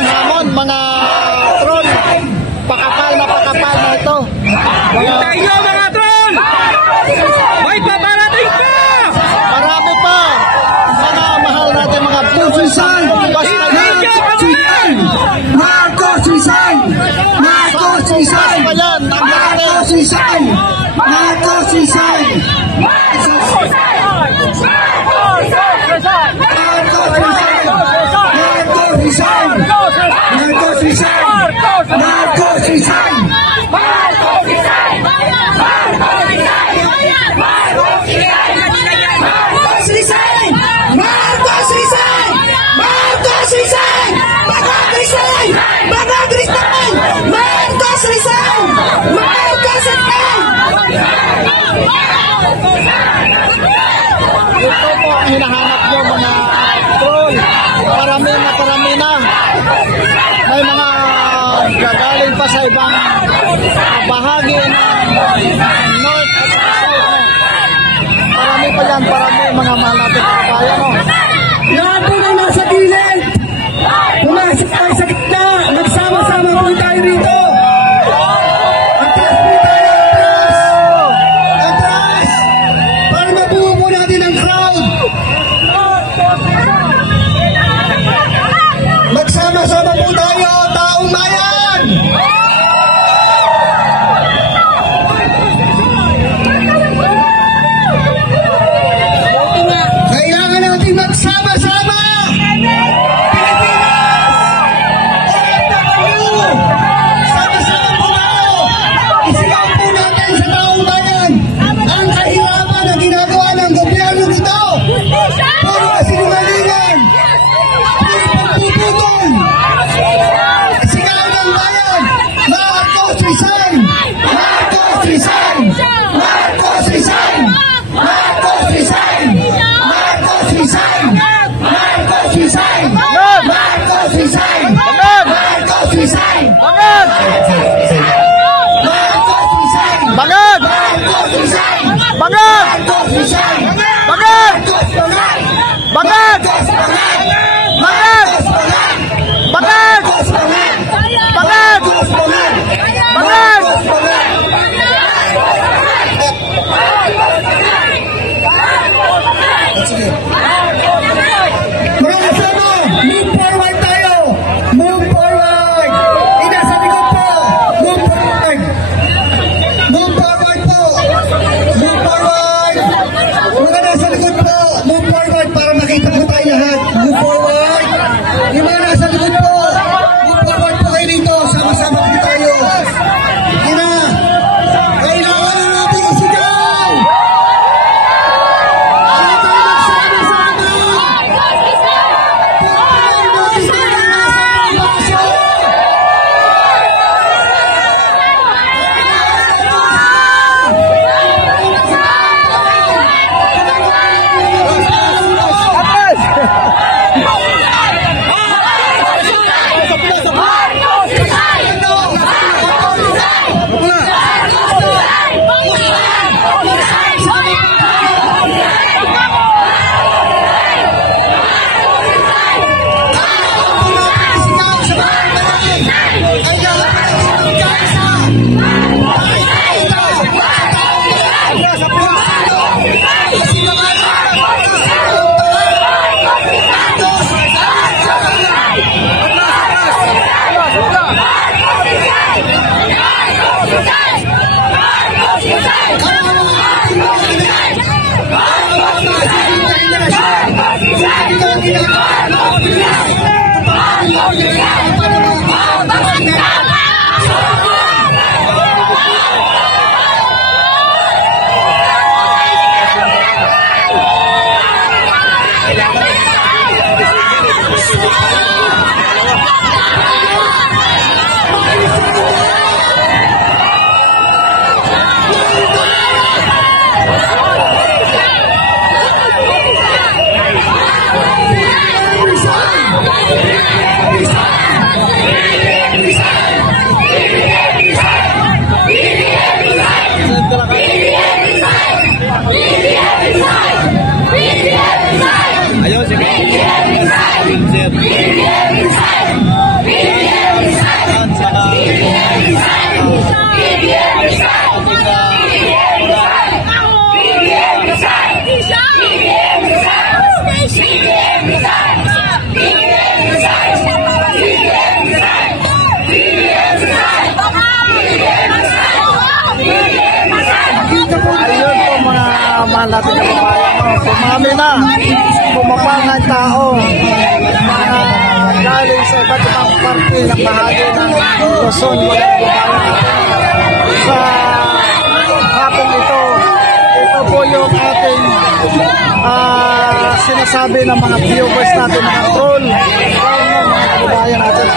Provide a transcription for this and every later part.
ng hamon, mga troll. Pakapal na ito. Hintay nyo mga troll! May paparating pa! Marami pa. Mga mahal natin mga pusisan. Basta yan. Marcos Rizal! Marcos Rizal! Pa yan. Ang Marcos Rizal! Marcos Rizal! Ito po ang hinahanap nyo mga troll. Parami na. May mga gagaling pa sa ibang bahagi ng north at south. Parami pa yan, mga mahal natin kabayan. Lahat po na nasa gilid! Pumasok tayo sa gitna! Nagsama-sama po tayo rito! Atras po tayo! Atras! Para mabuo po natin ang crowd! Magsama-sama po tayo, taong bayan! Kailangan natin magsama-sama! mahal natin na kababayan. Dumami na, pumapangan tao na galing sa iba't ibang parte ng bahagi ng Luzon, mga kababayan natin. Sa hapong ito, ito po yung ating sinasabi ng mga viewers natin, mga troll, mga kababayan natin.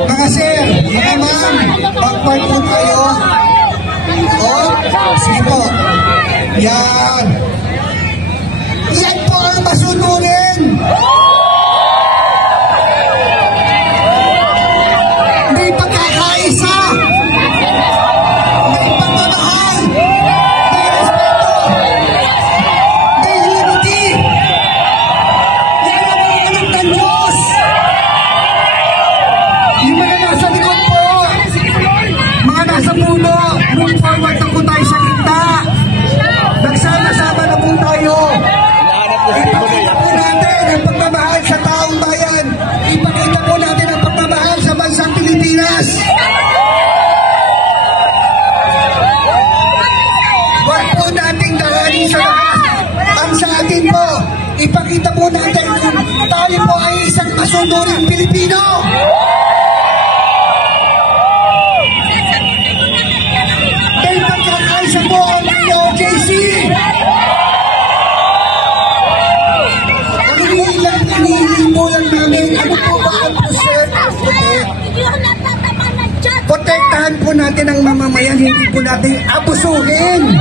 Mga sir, mga ma'am, backpart po tayo. Sige po. Yan. Yan po ang masunurin. May pagkakaisa. May pagmamahal. May respeto. May unity. Yan ang mga anak ng Diyos. Yung mga nasa likod po, mga nasa puno, move forward na po tayo sa gitna. Nagsama-sama na po tayo. Ipakita po natin ang pagmamahal sa taong bayan. Ipakita po natin ang pagmamahal sa bansang Pilipinas. Huwag po nating daranin sa lahat. Ang sa atin po, ipakita po natin kung tayo po ay isang masunuring Pilipino. Sa po ang OJC. Hinihiling po lang namin, ano po ba ang protektahan po natin ang mamamayan, hindi po natin abusuhin.